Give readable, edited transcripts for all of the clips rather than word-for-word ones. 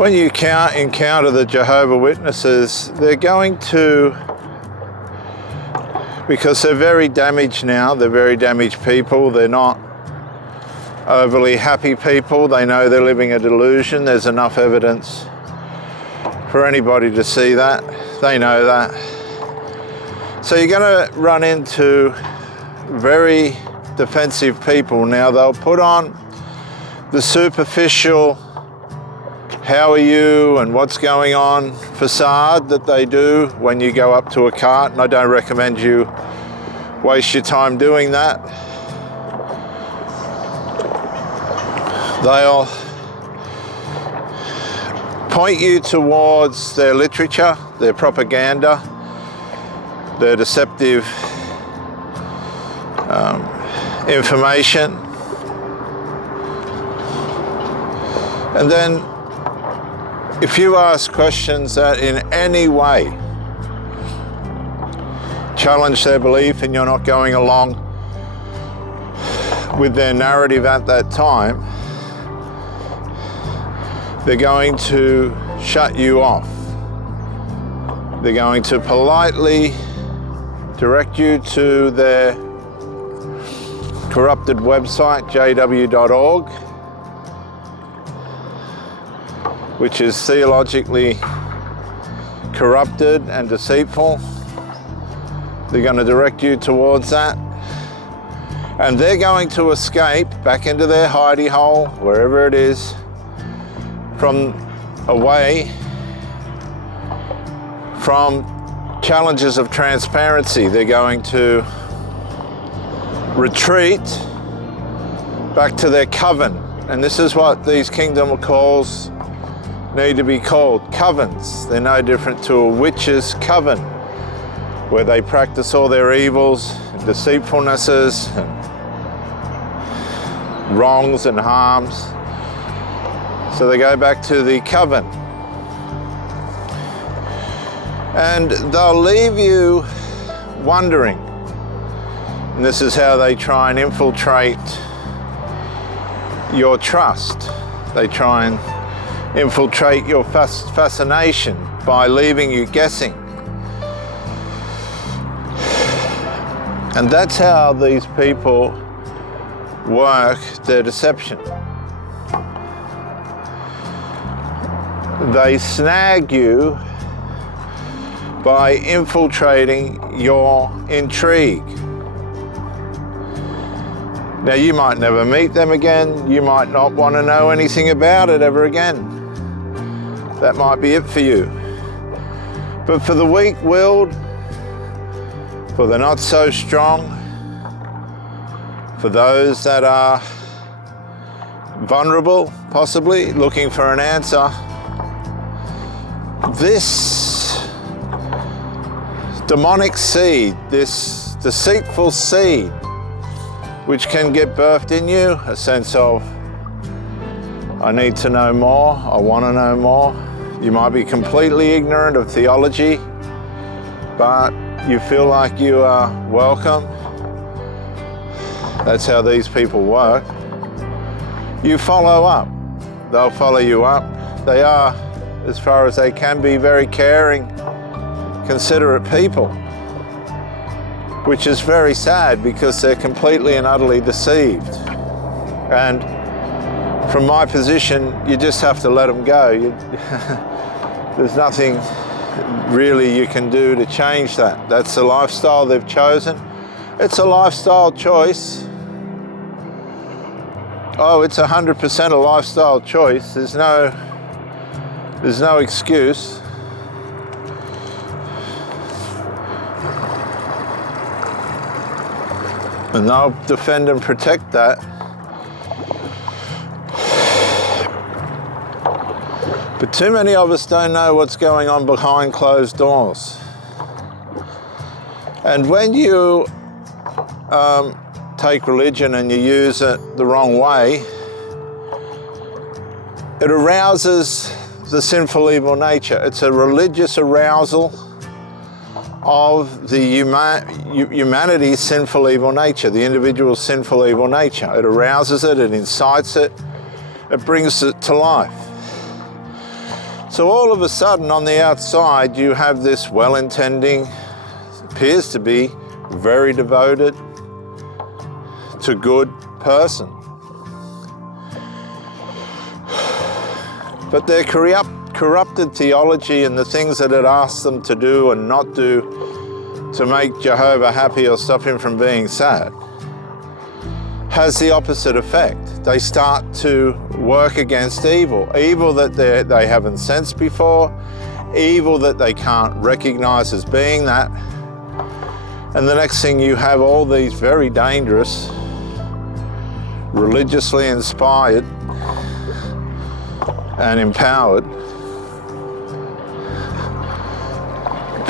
When you encounter the Jehovah Witnesses, they're going to, because they're very damaged now, they're very damaged people, they're not overly happy people, they know they're living a delusion, there's enough evidence for anybody to see that, they know that. So you're going to run into very defensive people. Now they'll put on the superficial how are you and what's going on facade that they do when you go up to a cart, and I don't recommend you waste your time doing that. They'll point you towards their literature, their propaganda, their deceptive information, and then if you ask questions that in any way challenge their belief and you're not going along with their narrative at that time, they're going to shut you off. They're going to politely direct you to their corrupted website, jw.org, which is theologically corrupted and deceitful. They're going to direct you towards that. And they're going to escape back into their hidey hole, wherever it is, from away from challenges of transparency. They're going to retreat back to their coven. And this is what these kingdom calls need to be called, covens. They're no different to a witch's coven, where they practice all their evils and deceitfulnesses and wrongs and harms. So they go back to the coven. And they'll leave you wondering. And this is how they try and infiltrate your trust. They try and infiltrate your fascination by leaving you guessing. And that's how these people work their deception. They snag you by infiltrating your intrigue. Now, you might never meet them again. You might not want to know anything about it ever again. That might be it for you. But for the weak-willed, for the not so strong, for those that are vulnerable, possibly looking for an answer, this demonic seed, this deceitful seed, which can get birthed in you, a sense of, I need to know more, I want to know more. You might be completely ignorant of theology, but you feel like you are welcome. That's how these people work. You follow up. They'll follow you up. They are, as far as they can be, very caring, considerate people, which is very sad because they're completely and utterly deceived. And from my position, you just have to let them go. There's nothing really you can do to change that. That's the lifestyle they've chosen. It's a lifestyle choice. Oh, it's 100% a lifestyle choice. There's no excuse. And they'll defend and protect that. But too many of us don't know what's going on behind closed doors. And when you take religion and you use it the wrong way, it arouses the sinful evil nature. It's a religious arousal of the humanity's sinful evil nature, the individual's sinful evil nature. It arouses it, it incites it, it brings it to life. So all of a sudden on the outside you have this well-intending, appears to be very devoted to good person. But their corrupted theology and the things that it asks them to do and not do to make Jehovah happy or stop him from being sad has the opposite effect. They start to work against evil. Evil that they haven't sensed before, evil that they can't recognize as being that. And the next thing you have all these very dangerous, religiously inspired and empowered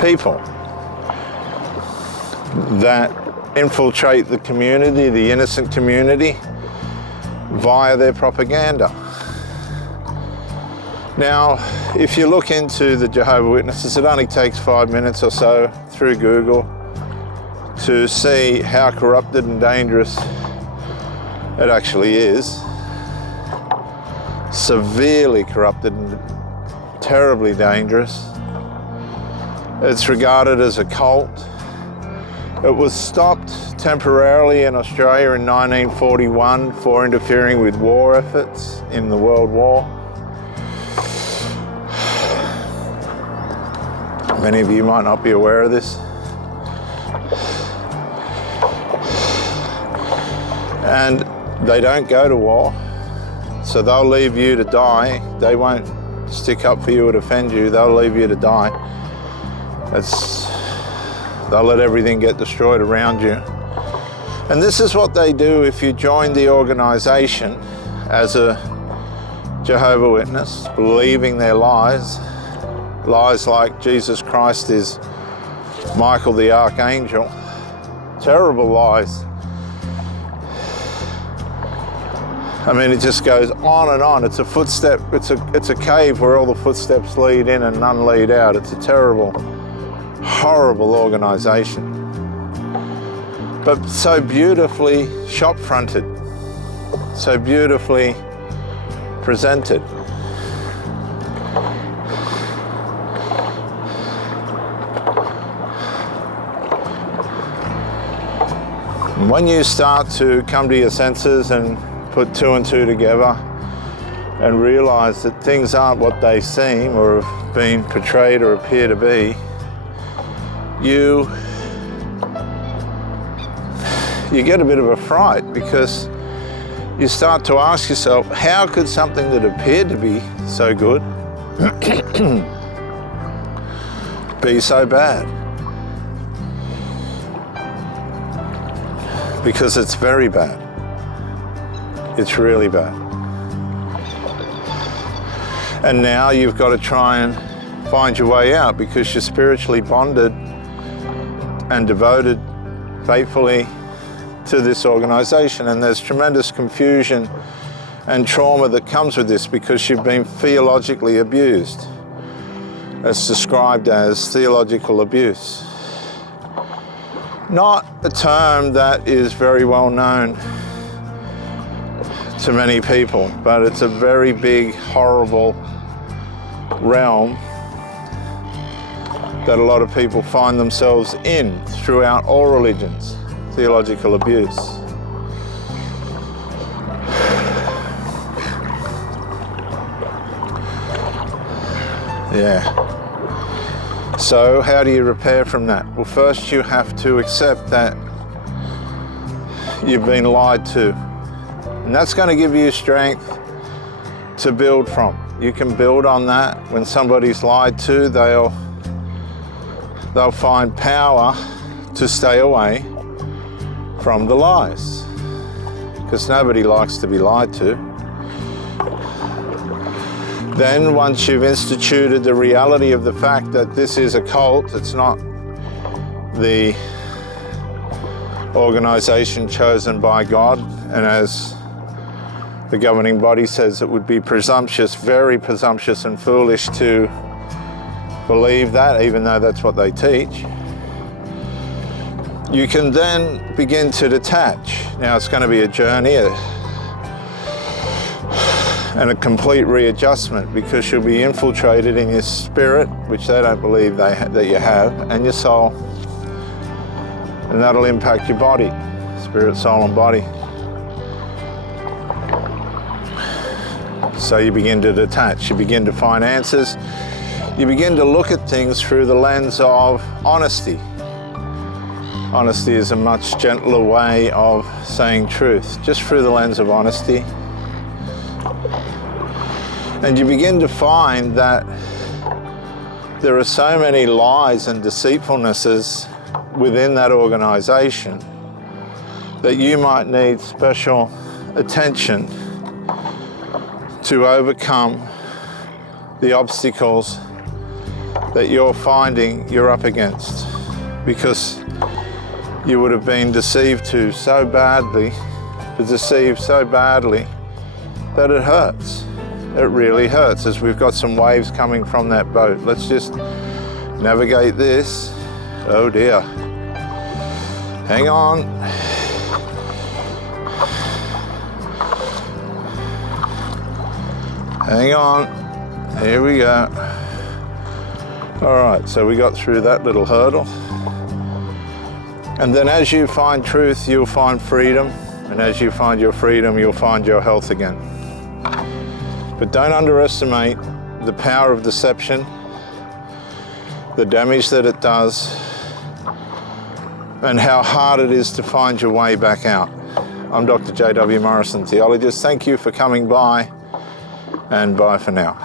people that infiltrate the community, the innocent community, via their propaganda. Now, if you look into the Jehovah Witnesses, it only takes 5 minutes or so through Google to see how corrupted and dangerous it actually is. Severely corrupted and terribly dangerous. It's regarded as a cult. It was stopped temporarily in Australia in 1941 for interfering with war efforts in the World War. Many of you might not be aware of this. And they don't go to war, so they'll leave you to die. They won't stick up for you or defend you, they'll leave you to die. They'll let everything get destroyed around you. And this is what they do if you join the organization as a Jehovah Witness, believing their lies. Lies like Jesus Christ is Michael the Archangel. Terrible lies. I mean, it just goes on and on. It's a footstep, it's a cave where all the footsteps lead in and none lead out. It's a terrible, horrible organization. But so beautifully shop-fronted, so beautifully presented. When you start to come to your senses and put two and two together and realize that things aren't what they seem or have been portrayed or appear to be, you get a bit of a fright, because you start to ask yourself, how could something that appeared to be so good be so bad? Because it's very bad. It's really bad. And now you've got to try and find your way out, because you're spiritually bonded and devoted faithfully to this organization, and there's tremendous confusion and trauma that comes with this because you've been theologically abused. It's described as theological abuse. Not a term that is very well known to many people, but it's a very big, horrible realm that a lot of people find themselves in throughout all religions. Theological abuse. Yeah. So how do you repair from that? Well, first you have to accept that you've been lied to. And that's going to give you strength to build from. You can build on that. When somebody's lied to, they'll find power to stay away from the lies, because nobody likes to be lied to. Then once you've instituted the reality of the fact that this is a cult, it's not the organization chosen by God, and as the governing body says, it would be presumptuous, very presumptuous and foolish to believe that, even though that's what they teach. You can then begin to detach. Now it's going to be a journey. and a complete readjustment, because you'll be infiltrated in your spirit, which they don't believe that you have, and your soul, and that'll impact your body, spirit, soul and body. So you begin to detach, you begin to find answers, you begin to look at things through the lens of honesty. Honesty is a much gentler way of saying truth, just through the lens of honesty. And you begin to find that there are so many lies and deceitfulnesses within that organization that you might need special attention to overcome the obstacles that you're finding you're up against, because you would have been deceived so badly that it hurts. It really hurts, as we've got some waves coming from that boat. Let's just navigate this. Oh dear. Hang on. Hang on. Here we go. All right, so we got through that little hurdle. And then as you find truth, you'll find freedom. And as you find your freedom, you'll find your health again. But don't underestimate the power of deception, the damage that it does, and how hard it is to find your way back out. I'm Dr. J.W. Morrison, theologist. Thank you for coming by, and bye for now.